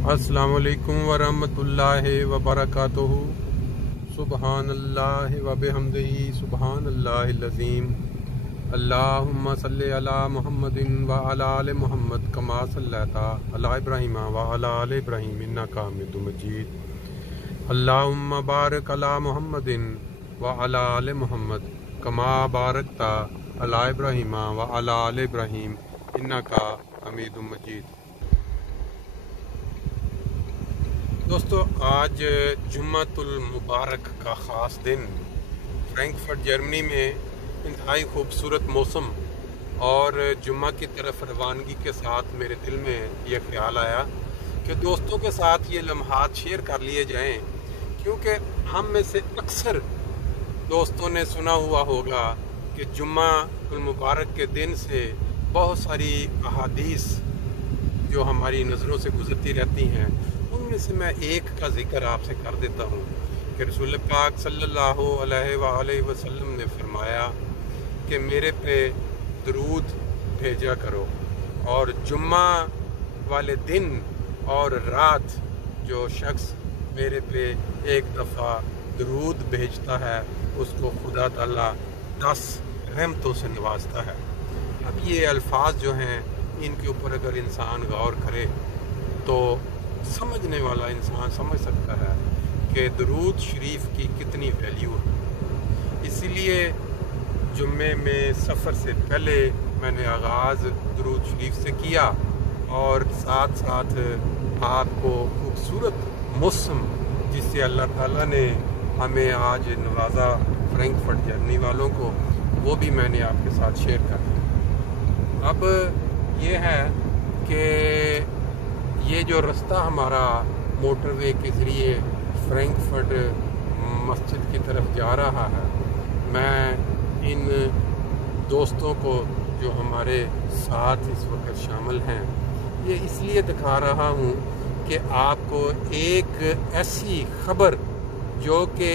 अस्सलामु अलैकुम वरहमतुल्लाहि वबरकातुहू। सुबहान अल्लाह व बिहम्दिही सुबहान अल्लाहिल अज़ीम। अल्लाहुम्मा सल्लि अला मुहम्मदिन व अला आलि मुहम्मद कमा सल्लैता अला इब्राहीम व अला आलि इब्राहीम इन्नका हमीदुम मजीद। अल्लाहुम्मा बारिक अला मुहम्मदिन व अला आलि मुहम्मद कमा बारकता अला इब्राहीम व अला आलि इब्राहीम इन्नका हमीदुम मजीद। दोस्तों, आज जुम्मतुल मुबारक का ख़ास दिन। फ्रैंकफर्ट जर्मनी में इंतहाई खूबसूरत मौसम और जुम्मा की तरफ रवानगी के साथ मेरे दिल में यह ख्याल आया कि दोस्तों के साथ ये लम्हात शेयर कर लिए जाएं, क्योंकि हम में से अक्सर दोस्तों ने सुना हुआ होगा कि जुम्मतुल मुबारक के दिन से बहुत सारी अहादीस जो हमारी नज़रों से गुजरती रहती हैं, उनमें से मैं एक का जिक्र आपसे कर देता हूँ कि रसूल पाक सल्लल्लाहु अलैहि वसल्लम ने फरमाया कि मेरे पे दरूद भेजा करो, और जुम्मा वाले दिन और रात जो शख्स मेरे पे एक दफ़ा दरूद भेजता है उसको खुदा ताला 10 रहमतों से नवाजता है। अब ये अल्फाज जो हैं, इनके ऊपर अगर इंसान गौर करे तो समझने वाला इंसान समझ सकता है कि दरूद शरीफ की कितनी वैल्यू है। इसीलिए जुम्मे में सफ़र से पहले मैंने आगाज़ दरूद शरीफ से किया, और साथ साथ आपको खूबसूरत मौसम जिससे अल्लाह ताला ने हमें आज नवाजा फ्रैंकफर्ट जर्मनी वालों को, वो भी मैंने आपके साथ शेयर कर दिया। अब ये है कि ये जो रास्ता हमारा मोटरवे के ज़रिए फ्रैंकफर्ट मस्जिद की तरफ जा रहा है, मैं इन दोस्तों को जो हमारे साथ इस वक्त शामिल हैं, ये इसलिए दिखा रहा हूँ कि आपको एक ऐसी खबर जो कि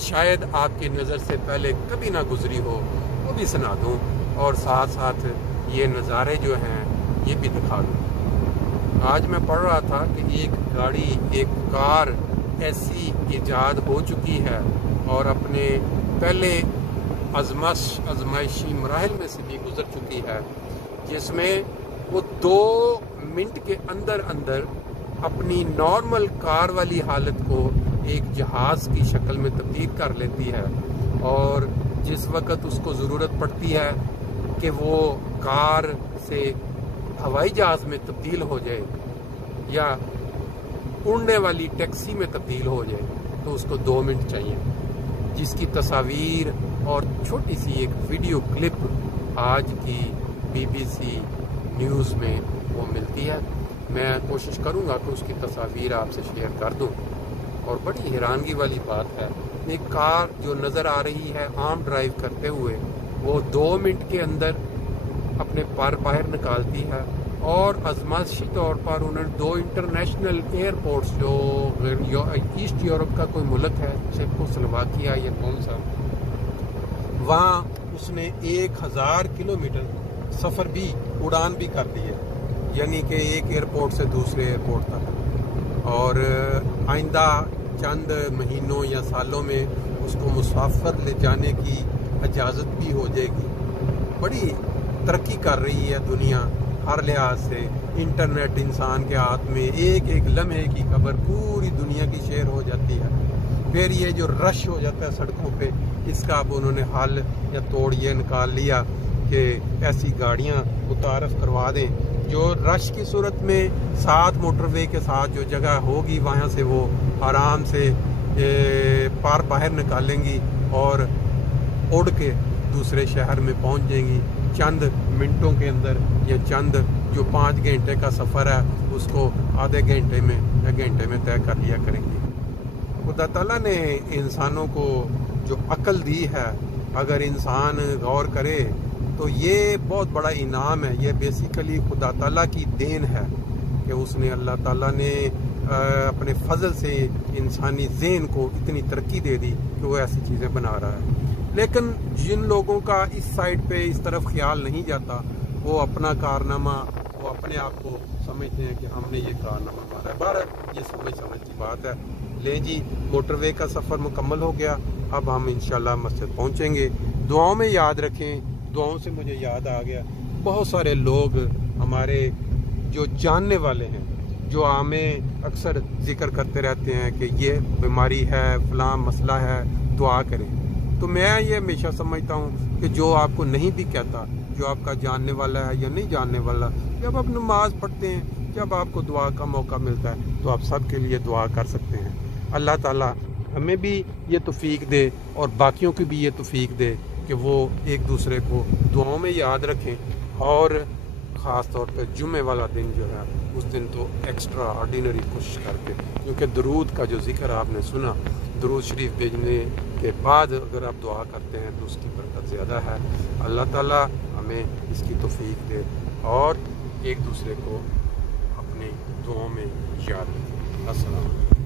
शायद आपकी नज़र से पहले कभी ना गुजरी हो वो भी सुना दूँ, और साथ साथ ये नज़ारे जो हैं ये भी दिखा दूँ। आज मैं पढ़ रहा था कि एक गाड़ी, एक कार ऐसी ईजाद हो चुकी है और अपने पहले आजमाइशी मराहिल में से भी गुजर चुकी है, जिसमें वो 2 मिनट के अंदर अंदर अपनी नॉर्मल कार वाली हालत को एक जहाज़ की शक्ल में तब्दील कर लेती है, और जिस वक़्त उसको ज़रूरत पड़ती है कि वो कार से हवाई जहाज़ में तब्दील हो जाए या उड़ने वाली टैक्सी में तब्दील हो जाए, तो उसको 2 मिनट चाहिए, जिसकी तस्वीर और छोटी सी एक वीडियो क्लिप आज की BBC न्यूज़ में वो मिलती है। मैं कोशिश करूँगा कि उसकी तस्वीर आपसे शेयर कर दूँ। और बड़ी हैरानगी वाली बात है, एक कार जो नज़र आ रही है आम ड्राइव करते हुए, वो 2 मिनट के अंदर अपने पर बाहर निकालती है, और आजमाइशी तौर पर उन्होंने 2 इंटरनेशनल एयरपोर्ट्स जो ईस्ट यूरोप का कोई मुल्क है, चेकोस्लोवाकिया या कौन सा, वहाँ उसने 1000 किलोमीटर सफ़र भी, उड़ान भी कर दी है, यानी कि एक एयरपोर्ट से दूसरे एयरपोर्ट तक। और आइंदा चंद महीनों या सालों में उसको मुसाफर ले जाने की इजाज़त भी हो जाएगी। बड़ी तरक्की कर रही है दुनिया हर लिहाज से। इंटरनेट इंसान के हाथ में, एक एक लम्हे की खबर पूरी दुनिया की शेयर हो जाती है। फिर ये जो रश हो जाता है सड़कों पे, इसका अब उन्होंने हल या तोड़ ये निकाल लिया कि ऐसी गाड़ियाँ मुतारफ़ करवा दें जो रश की सूरत में साथ मोटरवे के साथ जो जगह होगी वहाँ से वो आराम से पार बाहर निकालेंगी और उड़ के दूसरे शहर में पहुँच जाएंगी चंद मिनटों के अंदर, या चंद जो 5 घंटे का सफ़र है उसको आधे घंटे में या घंटे में तय कर लिया करेंगी। खुदा ताला ने इंसानों को जो अक्ल दी है, अगर इंसान गौर करे तो ये बहुत बड़ा इनाम है। ये बेसिकली खुदा ताला की देन है कि उसने, अल्लाह ताला ने अपने फजल से इंसानी ज़हन को इतनी तरक्की दे दी कि वो ऐसी चीज़ें बना रहा है। लेकिन जिन लोगों का इस साइड पे इस तरफ ख्याल नहीं जाता, वो अपना कारनामा وہ اپنے آپ کو سمجھتے ہیں کہ ہم نے یہ کارنامہ مارا ہے. بہرحال یہ سمجھ کی بات ہے. لیں جی، موٹر وے کا سفر مکمل ہو گیا. اب ہم انشاءاللہ مسجد پہنچیں گے. دعاؤں میں یاد رکھیں. دعاؤں سے مجھے یاد آ گیا، بہت سارے لوگ ہمارے جو جاننے والے ہیں، جو ہمیں اکثر ذکر کرتے رہتے ہیں کہ یہ بیماری ہے، فلاں مسئلہ ہے، دعا کریں. تو میں یہ ہمیشہ سمجھتا ہوں کہ جو آپ کو نہیں بھی کہتا، جو آپ کا جاننے والا ہے یا نہیں جاننے والا، جب آپ نماز پڑھتے ہیں، جب آپ کو دعا کا موقع ملتا ہے تو آپ سب کے لیے دعا کر سکتے ہیں. اللہ تعالیٰ ہمیں بھی یہ توفیق دے اور باقیوں کی بھی یہ توفیق دے کہ وہ ایک دوسرے کو دعاؤں میں یاد رکھیں. اور خاص طور پہ جمعے والا دن جو ہے، اس دن تو ایکسٹرا آرڈینری کوشش کرتے، کیونکہ درود کا جو ذکر آپ نے سنا، درود شریف بھیجنے کے بعد اگر آپ دعا کرتے ہیں تو اس کی برکت زیادہ ہے. اللہ تعالیٰ ہمیں اس کی توفیق دے اور ایک دوسرے کو اپنی دعاؤں میں یاد رکھیں. السلام علیکم.